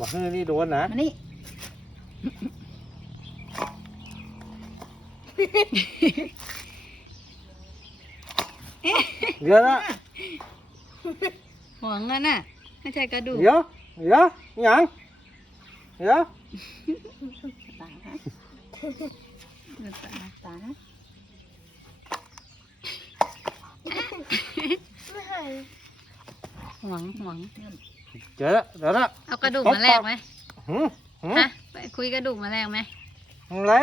มาเฮ้ยนี่โดนนะมานี่เดี๋ยวนะหวงนั่นน่ะไม่ใช่กระดูกเดี๋ยวเดี๋ยวหยังเดี๋ยวตานะตาตานะไม่ให้หวงหวงเดี๋ยวนะเดี๋ยวนะเอากระดูกมาแลกไหมหืมหืมฮะไปคุยกระดูกมาแลกไหมอะไร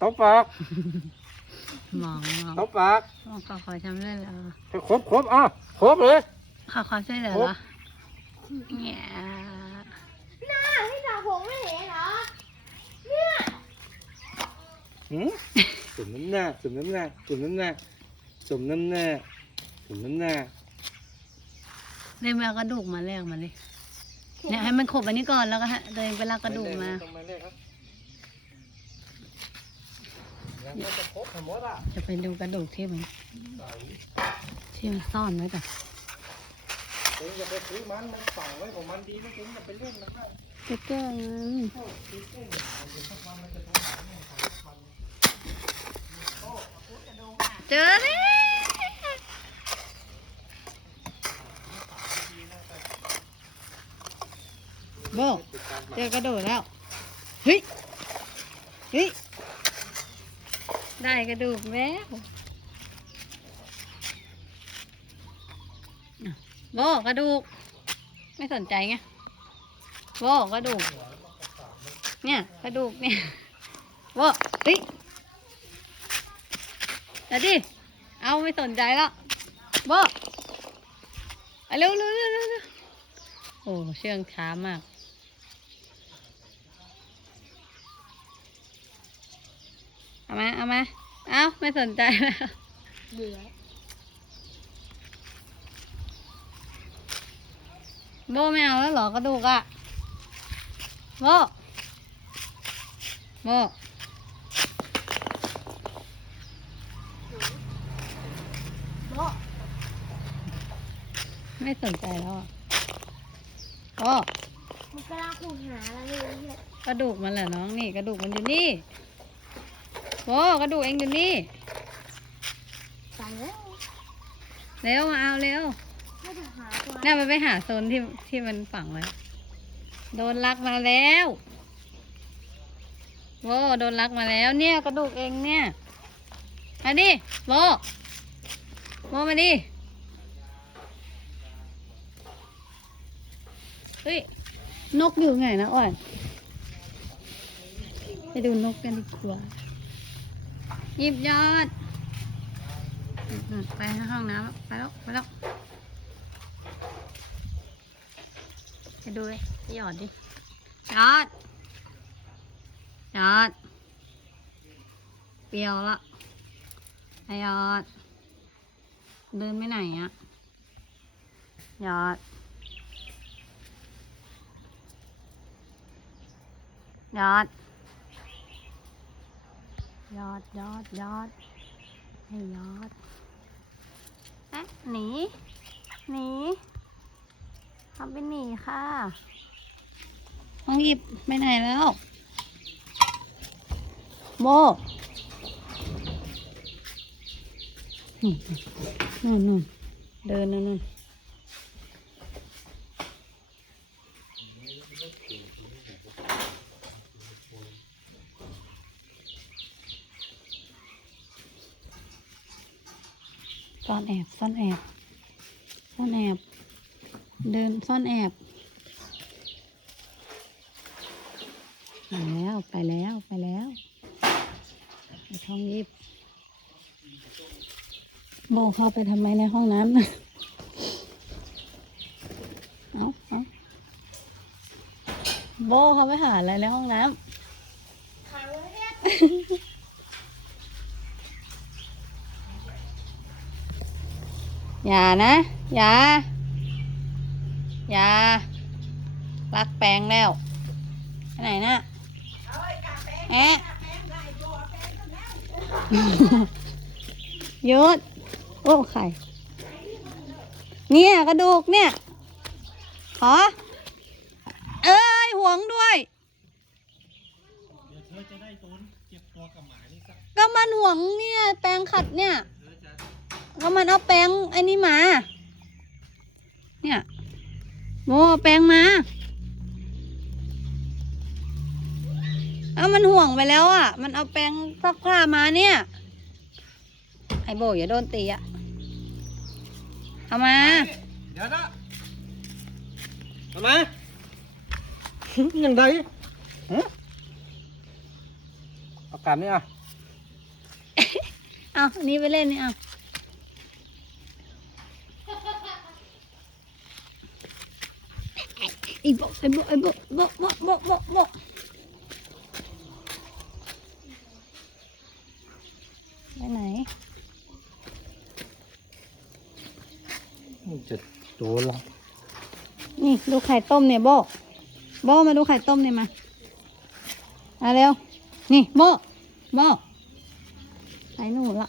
ตบปากหมองหมองตบปากหมองขอขอทำเลยเหรอครบครบอะครบเลยขอขอช่วยเหลือครเหบรอเนี่ยหน้าที่สาวผมไม่เห็นเหรอเนี่ยหืมสมน้ำหน้าสมน้ำหน้าสมน้ำหน้าสมน้ำหน้าสมน้ำหน้า เลยมาเอากระดูกมาแลกมาเลยเนี่ยให้มันขบอันนี้ก่อนแล้วก็ฮะตัวเองไปลากกระดูกมาต้องเลขครับยังไม่จะครบทั้งหมดอะจะไปดูกระดูกที่มันที่มันซ่อนไว้ก่อนเองอย่าไปซื้อมันมันฝังไว้ของมันดีนะเองอย่าไปเล่นนะครับสติ๊กเกอร์มันเจอแล้วโบเจอกระดูกแล้ว เฮ้ย เฮ้ย ได้กระดูกแล้วอะโบกระดูก ไม่สนใจไงโว้กระดูก เนี่ยกระดูกเนี่ยโว้เฮ้ยเดี๋ยวดิ เอาไม่สนใจแล้วโว้เอาเร็วเร็วเร็วเร็วเร็วโอ้เชื่องช้ามาก เอามา เอามา เอาไม่สนใจแล้วเหลือโบไม่เอาแล้วเหรอกระดูกอะโบโบโบ๊ะไม่สนใจแล้วอะโบมันกำลังขุดหาอะไรอยู่เนี่ยกระดูกมันแหละน้องนี่ กระดูกมันอยู่นี่ โบกระดูกเองอยู่นี่ตายแล้วเร็วมาเอาเร็วไม่จะหาตัวเนี่ยมันไปหาโซนที่ที่มันฝังไว้โดนลักมาแล้วโบโดนลักมาแล้วเนี่ยกระดูกเองเนี่ยมาดิโบโบมาดิเฮ้ยนกอยู่ไงนะอ่อนไปดูนกกันดีกว่า หยิบยอดไปห้องน้ำไปแล้วไปแล้วไปดูเลยหยอดดิยอดยอดเปรียวละไอยอด เดินไปไหนอะยอดยอด ยอดหยอดหยอดให้หยอดเอ๊ะหนีหนีทำเป็นหนีค่ะน้องหยิบไปไหนแล้ว โบนู่นนู่นเดินนู่น นู่นซ่อนแอบซ่อนแอบซ่อนแอบเดินซ่อนแอบไปแล้วไปแล้วไปแล้วไปท้องยิบโบเข้าไปทำไมในห้องน้ำนะเอาเอาโบเข้าไปหาอะไรในห้องน้ขังไว้เนี่ยำ อย่านะ อย่า อย่ารักแปลงแล้วไปไหนน่ะแอะหยุดโอ้ไข่เนี่ยกระดูกเนี่ยขอหวงด้วยเดี๋ยวเธอจะได้โดนเก็บตัวกับหมานี่สักก็มันหวงเนี่ย แปรงขัดเนี่ยเธอจะ ก็มันเอาแปรงไอ้นี่มา เนี่ยโมเอาแปรงมา เอามันห่วงไปแล้วอะ มันเอาแปรงซักผ้ามาเนี่ย ไอ้โบอย่าโดนตีอะ เอามา เดี๋ยวนะทำไมยังไงฮะเอากลับนี่อะ เอาอันนี้ไปเล่นนี่เอา อ้โบไอ้โบไอ้โบโบโบโบโบโบไปไหนมันจะโดนละนี่ดูไข่ต้มเนี่ยโบโบมาดูไข่ต้มเนี่ยมามาเร็ว นี่โบโบไปนู่นละ